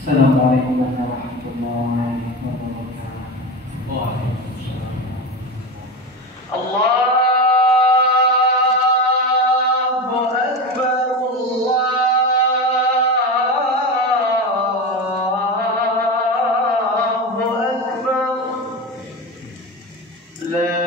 Assalamualaikum warahmatullahi wabarakatuh. Waalaikumsalam. Allahu Akbar, Allahu Akbar. La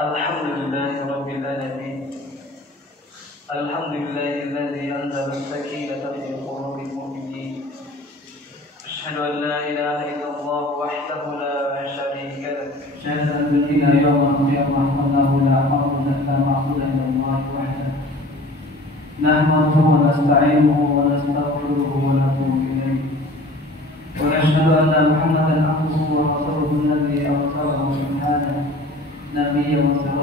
Alhamdulillahirabbil alamin. Alhamdulillahilladzi anzala as-sakinata fi qulubil mu'minin. Asyhadu an la ilaha illallah wahdahu la syarika lahu. Asyhadu an la ilaha illallah la ma'budu illallah wahdahu. Nahmaduhu wa nasta'inuhu wa nastaghfiruhu wa natubu ilayh. Wa nashhadu anna Muhammadan abduhu wa rasuluhu alladzi arsalahu subhanahu nabiyyan wa sirajan.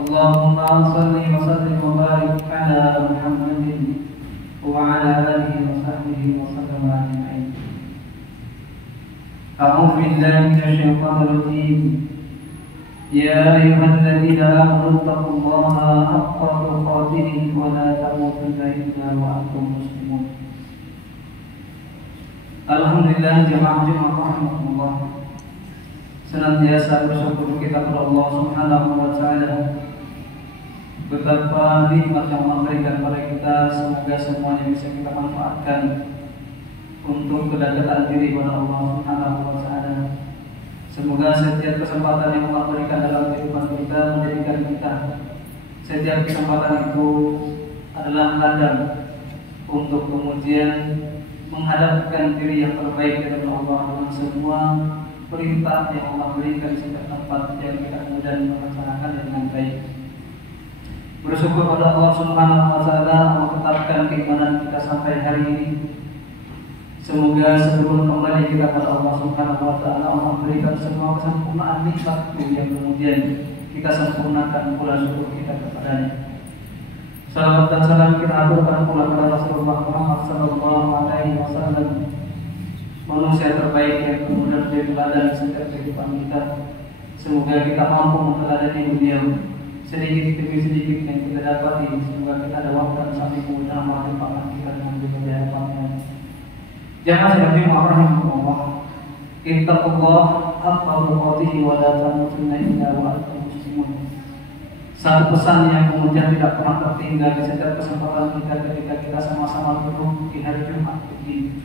Allahumma shalli wa sallim wa barik ala Muhammadin wa ala alihi wa sahbihi wa sallam ajma'in. A'udzu billahi minasy syaithanir rajim. Ya ayyuhalladzina amanu taqullaha haqqa tuqatih wa la tamutunna illa wa antum muslimun. Alhamdulillah jamaah rahmatullah. Senantiasa bersyukur kita kepada Allah Subhanahu wa taala. Betapa nikmat yang Allah berikan kepada kita, semoga semuanya bisa kita manfaatkan untuk kedekatan diri kepada Allah Subhanahu wa taala. Semoga setiap kesempatan yang Allah berikan dalam kehidupan kita menjadikan kita setiap kesempatan itu adalah ladang untuk kemudian menghadapkan diri yang terbaik kepada Allah dengan semua perintah yang Allah berikan setiap tempat yang kita kemudian melaksanakan dengan baik. Bersyukur pada Allah Subhanahu wa taala menetapkan keimanan kita sampai hari ini. Semoga sebelum kembali kita kepada Allah Subhanahu wa taala, Allah berikan semua kesempurnaan nikmat yang kemudian kita sempurnakan pula syukur kita kepadanya. Salawat dan salam kita aturkan pula kepada Rasulullah Muhammad sallallahu alaihi wasallam, manusia terbaik yang kemudian menjadi teladan setiap kehidupan kita. Semoga kita mampu meneladani beliau sedikit demi sedikit yang kita dapati. Semoga kita ada waktu dan sampai kemudian menghadapkan kita dengan hadapannya. Jangan seperti rahimahullah. Ittaqullah haqqa tuqatih wa la tamutunna illa wa antum muslimun. Satu pesan yang kemudian tidak pernah tertinggal di setiap kesempatan kita ketika kita sama-sama duduk di hari Jumat ini.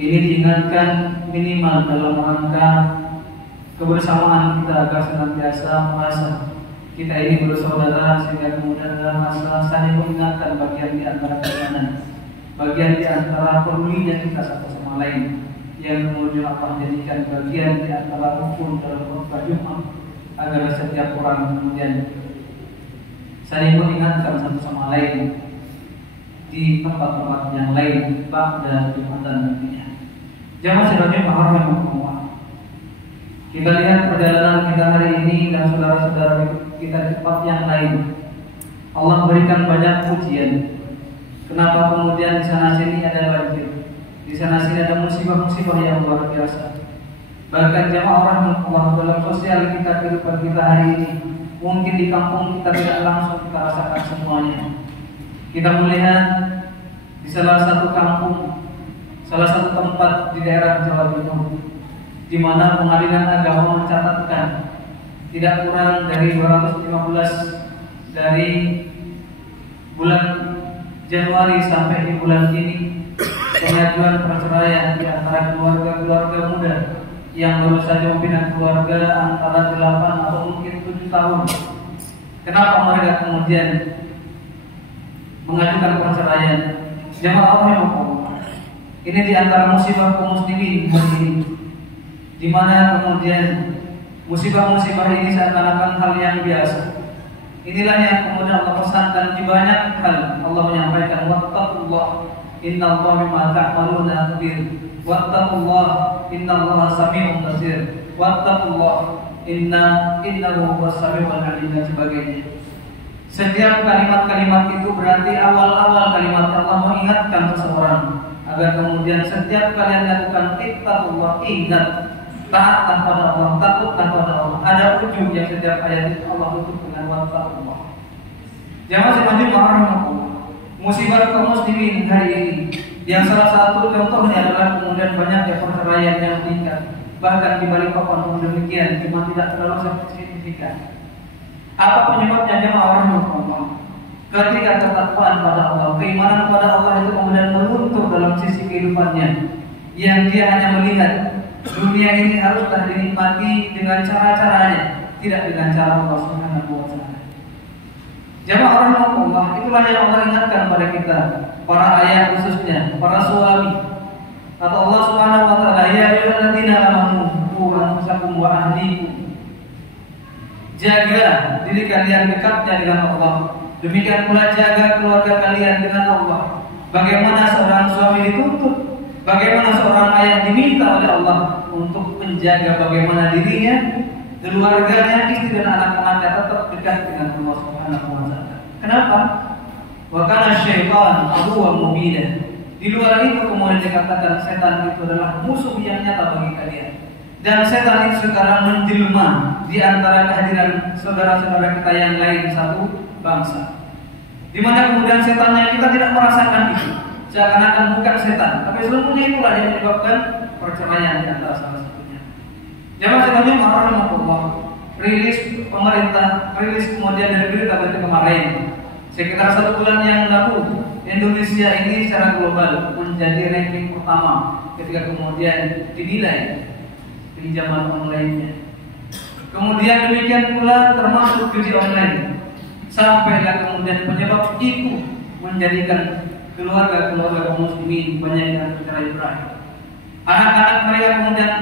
Ini diingatkan minimal dalam rangka kebersamaan kita agar senantiasa merasa kita ini bersaudara, sehingga kemudian dalam masa saling mengingatkan bagian di antara keimanan, bagian di antara pedulinya kita satu sama lain, yang kemudian akan menjadikan bagian di antara rukun dalam khutbah Jumat, agar setiap orang kemudian saling mengingatkan satu sama lain di tempat-tempat yang lain pada Jumatan nantinya. Jangan sebagai paham kita lihat perjalanan kita hari ini dan saudara-saudara kita di tempat yang lain. Allah berikan banyak pujian. Kenapa kemudian di sana sini ada banjir, di sana sini ada musibah-musibah yang luar biasa. Bahkan jamaah Allah dalam sosial kita, kehidupan kita hari ini, mungkin di kampung kita tidak langsung kita rasakan semuanya. Kita melihat di salah satu kampung, salah satu tempat di daerah Jawa Timur, di mana pengadilan agama mencatatkan tidak kurang dari 215 dari bulan Januari sampai di bulan ini pengajuan perceraian di antara keluarga-keluarga muda yang baru saja membina keluarga antara 8 atau mungkin 7 tahun. Kenapa mereka kemudian mengajukan perceraian? Jamaah Allah yang ini di antara musibah kaum muslimin hari ini, di mana kemudian musibah-musibah ini seakan-akan hal yang biasa. Inilah yang kemudian Allah pesankan di banyak hal. Allah menyampaikan wattaqullah Innallaha bima ta'maluna khabir. Wattaqullaha innallaha samii'un basir. Wattaqullaha innahu huwas samii'ul 'aliim dan sebagainya. Setiap kalimat-kalimat itu berarti awal-awal kalimat Allah mengingatkan seseorang agar kemudian setiap kalian lakukan ittaqullah, ingat, taatlah pada Allah, takutlah pada Allah. Ada ujung yang setiap ayat itu Allah tutup dengan wattaqullah. Jamaah sekalian rahimahullah, musibah kaum muslimin hari ini yang salah satu contohnya adalah kemudian banyaknya perceraian yang meningkat. Bahkan di Balikpapan pun demikian, cuma tidak terlalu signifikan. Apa penyebabnya jemaah rahimahullah? Ketika ketakwaan pada Allah, keimanan pada Allah itu kemudian meluntur dalam sisi kehidupannya, yang dia hanya melihat dunia ini haruslah dinikmati dengan cara-caranya, tidak dengan cara Allah Subhanahu wa taala. Jemaah rahimahullah, itulah yang Allah ingatkan pada kita, para ayah khususnya, para suami. Kata Allah Subhanahu wa taala, ya ayyuhalladzina amanu qu anfusakum wa ahlikum. Jaga diri kalian dekatnya dengan Allah. Demikian pula jaga keluarga kalian dengan Allah. Bagaimana seorang suami dituntut, bagaimana seorang ayah diminta oleh Allah untuk menjaga bagaimana dirinya, keluarganya, istri dan anak-anaknya tetap dekat dengan Allah Subhanahu wa taala. Kenapa? Wa kana syaitan aduwwan mubina. Di luar itu kemudian dikatakan setan itu adalah musuh yang nyata bagi kalian. Dan setan itu sekarang menjelma di antara kehadiran saudara-saudara kita yang lain satu bangsa. Di mana kemudian setannya kita tidak merasakan itu, seakan-akan bukan setan, tapi seluruhnya itulah yang menyebabkan perceraian di antara salah satunya. Jamaah sekalian rahimahullah, rilis pemerintah, rilis kemudian dari berita kemarin, sekitar 1 bulan yang lalu, Indonesia ini secara global menjadi ranking pertama ketika kemudian dinilai pinjaman online-nya. Kemudian demikian pula termasuk judi online. Sampailah kemudian penyebab itu menjadikan keluarga-keluarga muslimin banyak yang bercerai-berai. Anak-anak mereka kemudian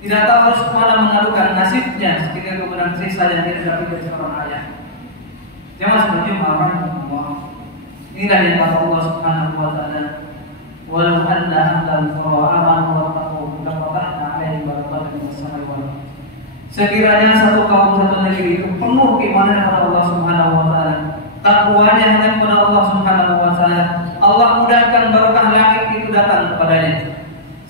tidak tahu harus kemana mengadukan nasibnya ketika kemudian sisa yang tidak dapat dari seorang ayah. Jangan seperti Allah. Inilah yang kata Allah Subhanahu wa taala, walau anna ahlal qura amanu wa taqu lafatahna 'alaihim barakatin minas samai wal ardh. Sekiranya satu kaum, satu negeri itu penuh keimanan kepada Allah Subhanahu wa taala, takwanya hanya kepada Allah Subhanahu wa taala, Allah mudahkan barokah langit itu datang kepadanya.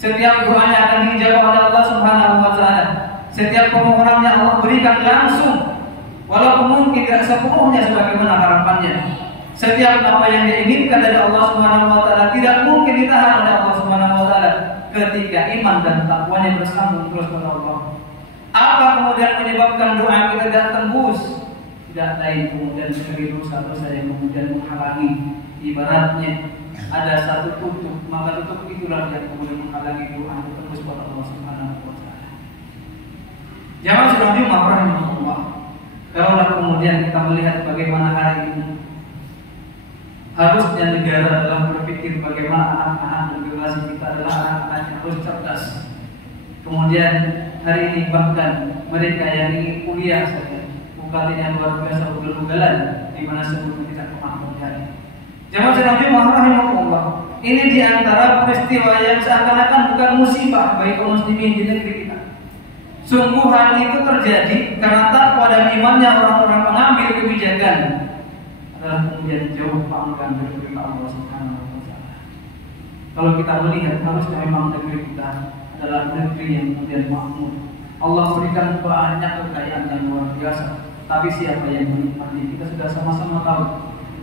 Setiap doanya akan dijawab oleh Allah Subhanahu wa taala. Setiap permohonannya Allah berikan langsung, walaupun mungkin tidak sepenuhnya sebagaimana harapannya. Setiap apa yang diinginkan dari Allah Subhanahu wa taala tidak mungkin ditahan oleh Allah Subhanahu wa taala ketika iman dan takwanya bersambung terus kepada Allah. Apa kemudian menyebabkan doa kita tidak tembus? Tidak lain kemudian dari dosa-dosa yang kemudian menghalangi. Ibaratnya ada satu tutup, maka tutup itulah yang kemudian menghalangi doa itu tembus kepada Allah Subhanahu wa taala. Jangan sedang rahimahullah. Kalaulah kemudian kita melihat bagaimana hari ini, harusnya negara adalah berpikir bagaimana anak-anak dan generasi kita adalah anak-anak yang harus cerdas. Kemudian hari ini bahkan mereka yang ingin kuliah saja UKT-nya luar biasa ugal-ugalan di mana sebelumnya tidak pernah terjadi. Jamaah sekalian rahimahullah, ini di antara peristiwa yang seakan-akan bukan musibah bagi kaum muslimin di negeri kita. Sungguh hal itu terjadi karena takwa dan imannya orang-orang pengambil kebijakan adalah kemudian jauh panggang dari perintah Allah Subhanahu wa taala. Kalau kita melihat harusnya memang negeri kita adalah negeri yang kemudian makmur. Allah berikan banyak kekayaan yang luar biasa, tapi siapa yang menikmati? Kita sudah sama-sama tahu.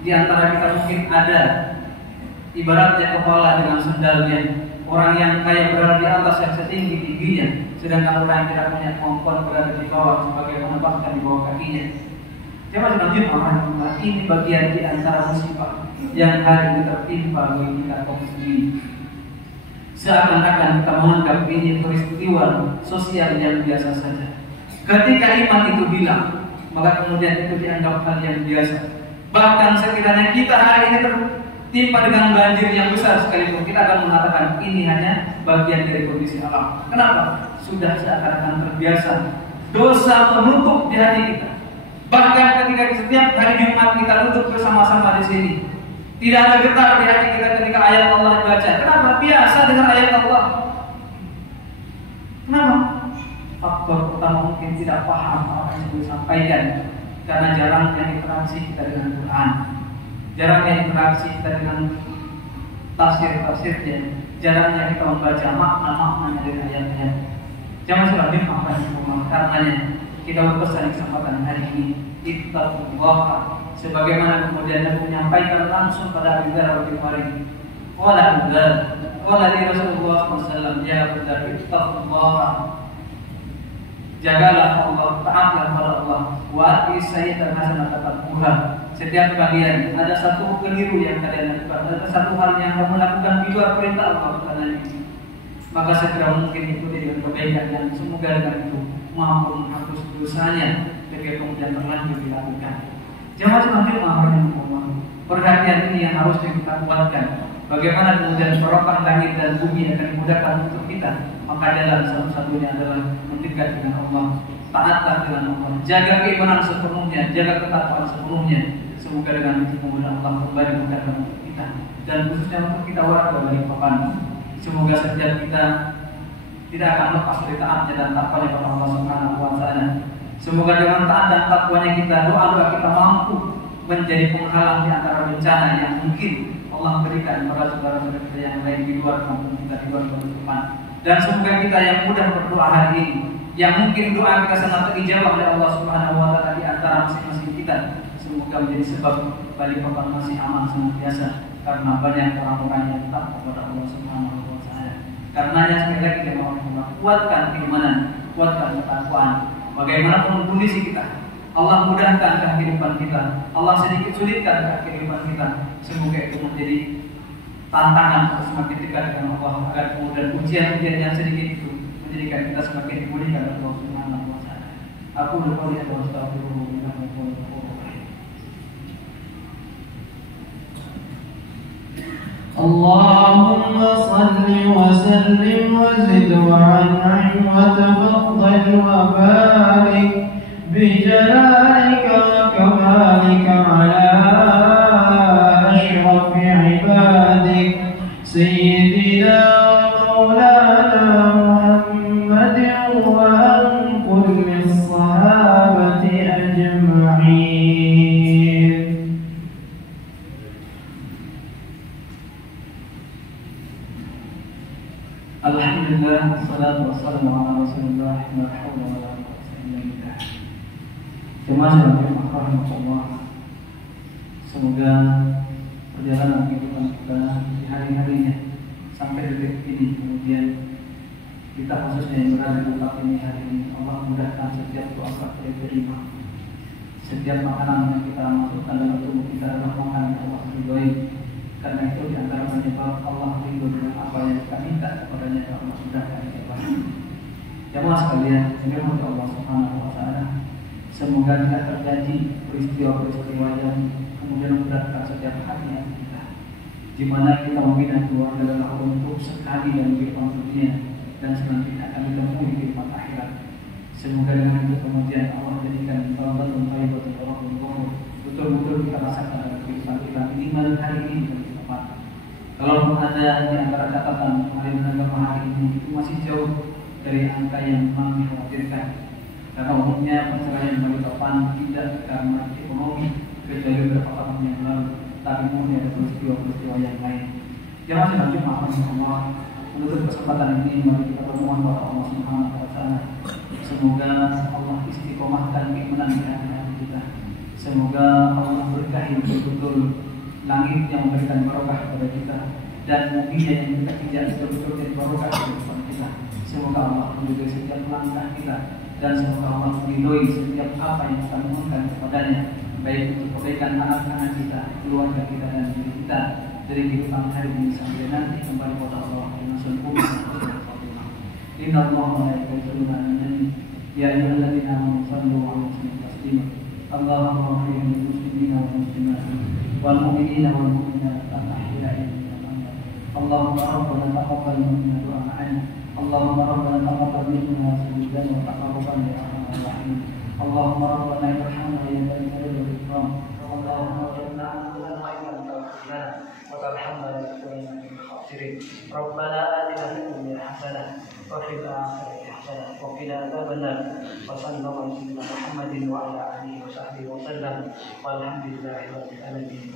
Di antara kita mungkin ada ibaratnya kepala dengan sendalnya. Orang yang kaya berada di atas yang setinggi-tingginya, sedangkan orang yang tidak punya kemampuan berada di bawah sebagaimana bahkan di bawah kakinya. Jangan lanjut orang ini bagian di antara musibah yang hari ini tertimpa bagi kita kaum muslimin. Seakan-akan kita menganggap ini peristiwa sosial yang biasa saja. Ketika iman itu hilang, maka kemudian itu dianggap hal yang biasa. Bahkan sekiranya kita hari ini tertimpa dengan banjir yang besar sekalipun, kita akan mengatakan ini hanya bagian dari kondisi alam. Kenapa? Sudah seakan-akan terbiasa. Dosa menutup di hati kita. Bahkan ketika setiap hari Jumat kita duduk bersama-sama di sini, tidak ada getar di hati kita ketika ayat Allah paham apa yang disampaikan, karena jarangnya interaksi kita dengan Quran, jarangnya interaksi kita dengan tafsir-tafsirnya, jarangnya kita membaca makna-makna dari ayat-ayat. Jangan selalu dimaafkan, karenanya kita berpesan di kesempatan hari ini, ittaqullah, sebagaimana kemudian Nabi menyampaikan langsung pada Abu Dzar al-Ghifari. Qala Abu Dzar, qala li Rasulullah SAW, ya Abu Dzar, ittaqullah, jagalah Allah, taatlah kepada Allah, wa ati sayyi'atan hasanatan taqbuha. Setiap kalian ada satu keliru yang kalian lakukan, ada satu hal yang kamu lakukan di luar perintah Allah Subhanahu, maka segera mungkin ikuti dengan kebaikan, dan semoga dengan itu mampu menghapus dosanya ketika kemudian terlanjur dilakukan. Jangan sampai perhatian ini yang harus kita kuatkan. Bagaimana kemudian barokah langit dan bumi akan dimudahkan untuk kita, maka jalan satu-satunya adalah mendekat dengan Allah, taatlah dengan Allah, jaga keimanan sepenuhnya, jaga ketakwaan sepenuhnya. Semoga dengan itu kemudian Allah kembali memudahkan untuk kita, dan khususnya untuk kita warga Balikpapan. Semoga setiap kita tidak akan lepas dari taatnya dan takwanya kepada Allah Subhanahu wa Ta'ala. Semoga dengan taat dan takwanya kita, doa-doa kita mampu menjadi penghalang di antara bencana yang mungkin Allah berikan kepada saudara-saudara kita yang lain di luar kampung kita, di luar Balikpapan. Dan semoga kita yang mudah berdoa hari ini, yang mungkin doa kita sangat terijabah oleh Allah Subhanahu wa Ta'ala di antara masing-masing kita, semoga menjadi sebab Balikpapan masih aman senantiasa, karena banyak orang-orang yang takut kepada Allah Subhanahu wa Ta'ala. Karenanya sekali lagi kita mohon kuatkan keimanan, kuatkan ketakwaan. Bagaimanapun kondisi kita, Allah mudahkan kehidupan kita, Allah sedikit sulitkan kehidupan kita. Semoga itu menjadi tantangan semakin dekat dengan Allah, agar kemudian ujian-ujian yang sedikit itu menjadikan kita semakin dimudahkan oleh Allah Subhanahu wa Ta'ala. Aku berdoa ya Allah, astagfirullah. اللهم صل وسلم وزد وانعم وتفضل وبارك بجلالك وكمالك على أشرف عبادك سيدنا ومولانا محمد وعن كل الصحابة أجمعين. Alhamdulillah, wassalatu wassalamu ala Rasulillah, la haula wala quwwata illa billah. Jemaah yang rahmatullah, semoga perjalanan kehidupan kita di hari-harinya sampai detik ini, kemudian kita khususnya yang berada di tempat ini hari ini, Allah mudahkan setiap doa kita diterima. Setiap makanan yang kita masukkan dalam tubuh kita adalah makanan yang Allah ridhoi. Karena itu diantara penyebab Allah ridho dengan apa yang kita minta kepadanya, Allah mudahkan kita. Jemaah sekalian, dirahmati Allah Subhanahu wa Ta'ala, semoga tidak terjadi peristiwa-peristiwa yang kemudian memberatkan setiap hati kita, di mana kita meminta keluarga adalah untuk sekali dan kehidupan dunia, dan selanjutnya akan ditemui kehidupan akhirat. Semoga dengan itu kemudian Allah jadikan taubatun thayyibatun warahmatullahi wabarakatuh betul-betul kita rasakan dalam kehidupan kita minimal hari ini dan ke depan. Kalau ada di antara catatan alim agama hari ini itu masih jauh dari angka yang memang dikhawatirkan, karena umumnya perceraian bagi Balikpapan tidak karena ekonomi kecuali beberapa tahun yang lalu, tapi mungkin ada peristiwa-peristiwa yang lain. Jangan sampai maaf semua. Untuk kesempatan ini mari kita berdoa kepada Allah Subhanahu wa Ta'ala. Semoga Allah istiqomahkan keimanan di hati kita. Semoga Allah berkahi betul-betul langit yang memberikan barokah kepada kita, dan bumi yang kita pijak betul-betul dan barokah kepada kita. Semoga Allah meridhoi setiap langkah kita, dan semoga Allah meridhoi setiap apa yang kita mohonkan kepadanya, baik untuk kebaikan anak-anak kita, keluarga kita, dan diri kita dari kehidupan hari ini sampai nanti kembali kepada Allah dengan sempurna. Inna Allah wa malaikatahu yusholluna 'alan nabi ya ayyuhalladzina amanu shallu 'alaihi wa sallimu taslima. Allahumma ighfir lil muslimina wal muslimat wal mu'minina wal mu'minat al-ahya'i minhum wal amwat. Allahumma rabbana taqabbal minna du'a'ana. Allahumma rabbana taqabbal minna sujudan wa taqabbal ya arhamar rahimin. Allahumma rabbana irhamna ya dzal jalali wal ikram. Allahumma waj'alna min khairin tawfiqna wa tarhamna ya rabbana min khairin. Rabbana atina fid dunya hasanah wa fil akhirati hasanah wa qina وقنا عذاب النار وصلى الله على سيدنا محمد وعلى آله وصحبه وسلم والحمد لله رب العالمين.